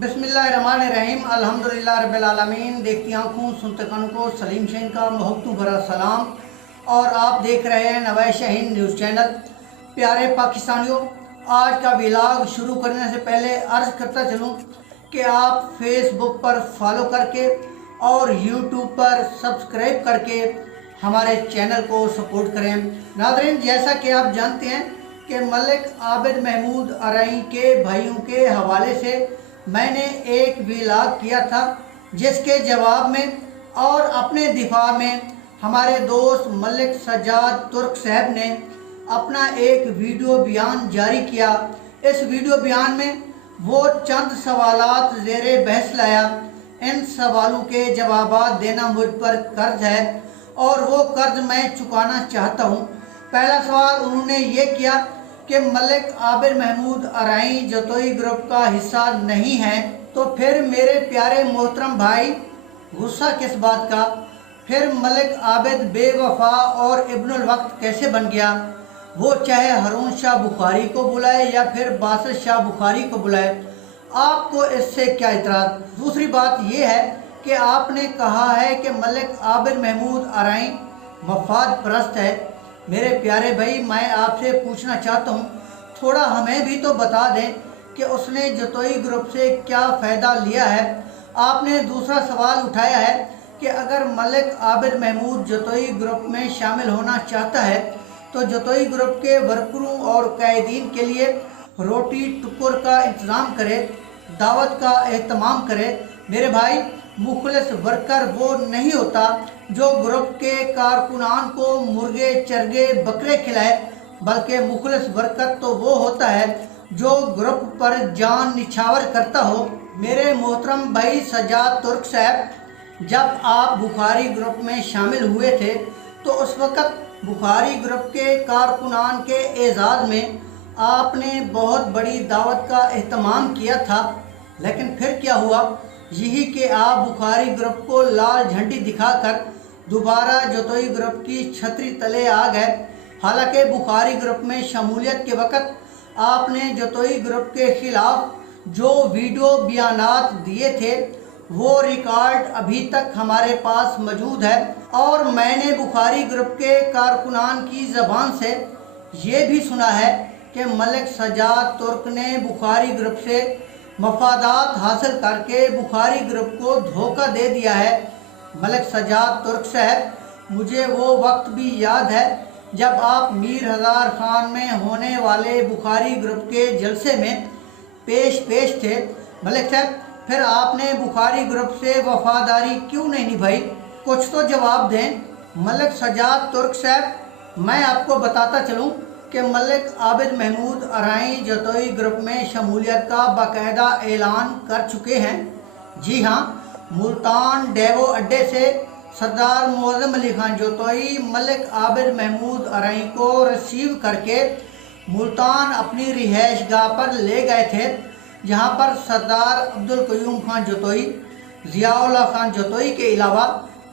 बिस्मिल्लाहिर्रहमानिर्रहीम अल्हम्दुलिल्लाह रब्बिल आलमीन। देखती आँखों सुनते कानों को सलीम शहीन का मोहब्बतों भरा सलाम। और आप देख रहे हैं नवाए शाहीन न्यूज़ चैनल। प्यारे पाकिस्तानियों, आज का व्लॉग शुरू करने से पहले अर्ज़ करता चलूँ कि आप फेसबुक पर फॉलो करके और यूट्यूब पर सब्सक्राइब करके हमारे चैनल को सपोर्ट करें। नाज़रीन, जैसा कि आप जानते हैं कि मलिक आबिद महमूद अराई के भाइयों के हवाले से मैंने एक व्लॉग किया था, जिसके जवाब में और अपने दिफा में हमारे दोस्त मलिक सज्जाद तुर्क साहब ने अपना एक वीडियो बयान जारी किया। इस वीडियो बयान में वो चंद सवालात ज़ेरे बहस लाया। इन सवालों के जवाब देना मुझ पर कर्ज है और वो कर्ज मैं चुकाना चाहता हूँ। पहला सवाल उन्होंने ये किया कि मलिक आबिद महमूद अराई जतोई ग्रुप का हिस्सा नहीं है, तो फिर मेरे प्यारे मोहतरम भाई गुस्सा किस बात का? फिर मलिक आबिद बेवफा और इब्नुल वक्त कैसे बन गया? वो चाहे हारून शाह बुखारी को बुलाए या फिर बासित शाह बुखारी को बुलाए, आपको इससे क्या इतराज़? दूसरी बात यह है कि आपने कहा है कि मलिक आबिद महमूद अराई मफाद परस्त है। मेरे प्यारे भाई, मैं आपसे पूछना चाहता हूँ, थोड़ा हमें भी तो बता दें कि उसने जतोई ग्रुप से क्या फ़ायदा लिया है। आपने दूसरा सवाल उठाया है कि अगर मलिक आबिद महमूद जतोई ग्रुप में शामिल होना चाहता है तो जतोई ग्रुप के वर्करों और कैदीन के लिए रोटी टुकुर का इंतज़ाम करे, दावत का एहतमाम करे। मेरे भाई, मुखलिस वर्कर वो नहीं होता जो ग्रुप के कारकुनान को मुर्गे चरगे बकरे खिलाए, बल्कि मुखलिस वर्कर तो वो होता है जो ग्रुप पर जान निछावर करता हो। मेरे मोहतरम भाई सज्जाद तुर्क साहब, जब आप बुखारी ग्रुप में शामिल हुए थे तो उस वक़्त बुखारी ग्रुप के कारकुनान के एजाज़ में आपने बहुत बड़ी दावत का एहतमाम किया था, लेकिन फिर क्या हुआ? यही कि आप बुखारी ग्रुप को लाल झंडी दिखाकर दोबारा जतोई ग्रुप की छतरी तले आ गए। हालांकि बुखारी ग्रुप में शमूलियत के वक़्त आपने जतोई ग्रुप के ख़िलाफ़ जो वीडियो बयानात दिए थे वो रिकॉर्ड अभी तक हमारे पास मौजूद है। और मैंने बुखारी ग्रुप के कारकुनान की ज़बान से ये भी सुना है कि मलिक सज्जाद तुर्क ने बुखारी ग्रुप से मफादात हासिल करके बुखारी ग्रुप को धोखा दे दिया है। मलिक सज्जाद तुर्क साहब, मुझे वो वक्त भी याद है जब आप मीर हज़ार ख़ान में होने वाले बुखारी ग्रुप के जलसे में पेश थे। मलिक साहब, फिर आपने बुखारी ग्रुप से वफादारी क्यों नहीं निभाई? कुछ तो जवाब दें। मलिक सज्जाद तुर्क साहब, मैं आपको बताता चलूँ कि मलिक आबिद महमूद अराई जतोई ग्रुप में शमूलियत का बाकायदा ऐलान कर चुके हैं। जी हाँ, मुल्तान डेवो अड्डे से सरदार मुअज़्ज़म अली खान जतोई मलिक आबिद महमूद अराई को रिसीव करके मुल्तान अपनी रिहाइश गाह पर ले गए थे, जहाँ पर सरदार अब्दुल क़य्यूम खान जतोई, ज़ियाउल्लाह खान जतोई के अलावा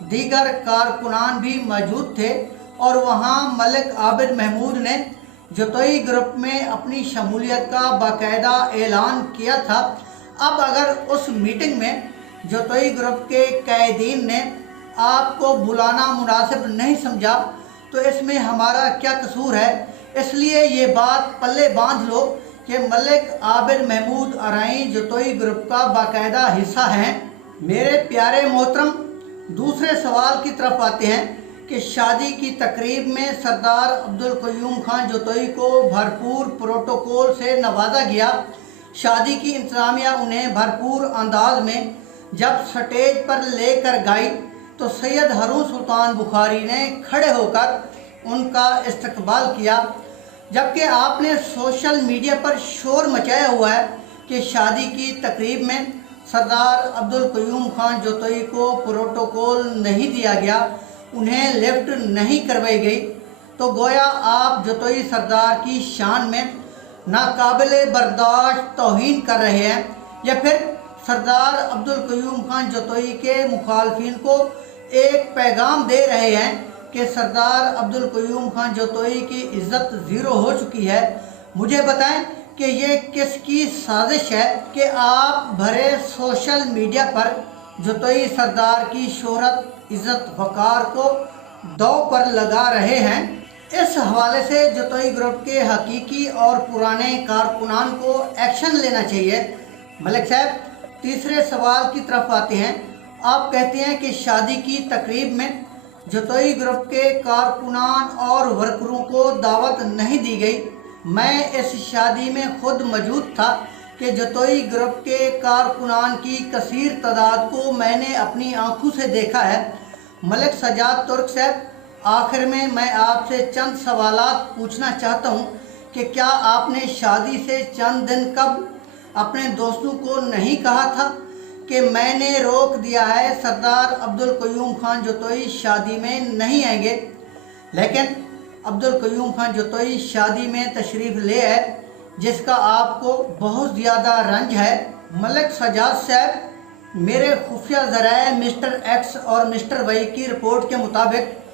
दीगर कारकुनान भी मौजूद थे। और वहाँ मलिक आबिद महमूद ने जतोई ग्रुप में अपनी शमूलियत का बाकायदा ऐलान किया था। अब अगर उस मीटिंग में जतोई ग्रुप के कैदीन ने आपको बुलाना मुनासिब नहीं समझा तो इसमें हमारा क्या कसूर है? इसलिए ये बात पल्ले बांध लो कि मलिक आबिद महमूद अराई जतोई ग्रुप का बाकायदा हिस्सा हैं। मेरे प्यारे मोहतरम, दूसरे सवाल की तरफ आते हैं कि शादी की तकरीब में सरदार अब्दुल क़य्यूम खान जतोई को भरपूर प्रोटोकॉल से नवाजा गया। शादी की इंतज़ामिया उन्हें भरपूर अंदाज में जब स्टेज पर लेकर गई तो सैयद हारून सुल्तान बुखारी ने खड़े होकर उनका इस्तकबाल किया, जबकि आपने सोशल मीडिया पर शोर मचाया हुआ है कि शादी की तकरीब में सरदार अब्दुल क़य्यूम खान जतोई को प्रोटोकॉल नहीं दिया गया, उन्हें लिफ्ट नहीं करवाई गई। तो गोया आप जतोई सरदार की शान में नाकाबिले बर्दाश्त तौहीन कर रहे हैं, या फिर सरदार अब्दुल क़य्यूम खान जतोई के मुखालफिन को एक पैगाम दे रहे हैं कि सरदार अब्दुल क़य्यूम खान जतोई की इज़्ज़त ज़ीरो हो चुकी है। मुझे बताएं کہ یہ کس کی سازش ہے کہ آپ بھرے سوشل میڈیا پر جتوئی سردار کی شہرت عزت وقار کو دو پر لگا رہے ہیں۔ اس حوالے سے جتوئی گروپ کے حقیقی اور پرانے کارکنان کو ایکشن لینا چاہیے۔ ملک صاحب تیسرے سوال کی طرف آتے ہیں۔ آپ کہتے ہیں کہ شادی کی تقریب میں جتوئی گروپ کے کارکنان اور ورکروں کو دعوت نہیں دی گئی۔ میں اس شادی میں خود موجود تھا کہ جتوئی گروپ کے کارکنان کی کثیر تعداد کو میں نے اپنی آنکھوں سے دیکھا ہے۔ ملک سجاد ترک صاحب، آخر میں آپ سے چند سوالات پوچھنا چاہتا ہوں کہ کیا آپ نے شادی سے چند دن قبل اپنے دوستوں کو نہیں کہا تھا کہ میں نے روک دیا ہے، سردار عبدالقیوم خان جتوئی شادی میں نہیں آئیں گے؟ لیکن عبدالقیوم خان جتوئی شادی میں تشریف لے آئے، جس کا آپ کو بہت زیادہ رنج ہے۔ ملک سجاد صاحب، میرے خفیہ ذرائع مسٹر ایکس اور مسٹر وائی کی رپورٹ کے مطابق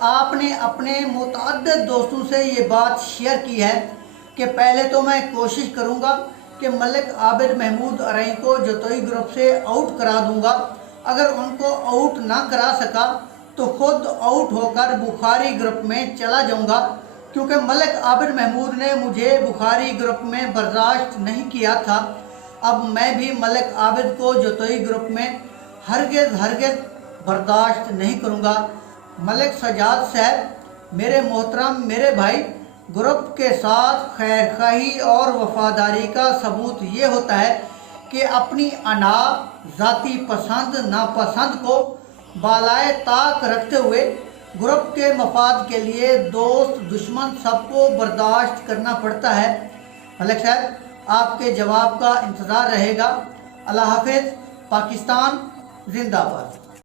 آپ نے اپنے متعدد دوستوں سے یہ بات شیئر کی ہے کہ پہلے تو میں کوشش کروں گا کہ ملک عابد محمود ارائیں کو جتوئی گروپ سے آؤٹ کرا دوں گا۔ اگر ان کو آؤٹ نہ کرا سکا تو خود آؤٹ ہو کر بخاری گروپ میں چلا جاؤں گا، کیونکہ ملک عابد محمود نے مجھے بخاری گروپ میں برداشت نہیں کیا تھا۔ اب میں بھی ملک عابد کو جتوئی گروپ میں ہرگز برداشت نہیں کروں گا۔ ملک سجاد صاحب، میرے محترم میرے بھائی، گروپ کے ساتھ خیر خواہی اور وفاداری کا ثبوت یہ ہوتا ہے کہ اپنی انا، ذاتی پسند ناپسند کو بالائے طاق رکھتے ہوئے گروپ کے مفاد کے لیے دوست دشمن سب کو برداشت کرنا پڑتا ہے۔ ملک صاحب، آپ کے جواب کا انتظار رہے گا۔ اللہ حافظ۔ پاکستان زندہ باد۔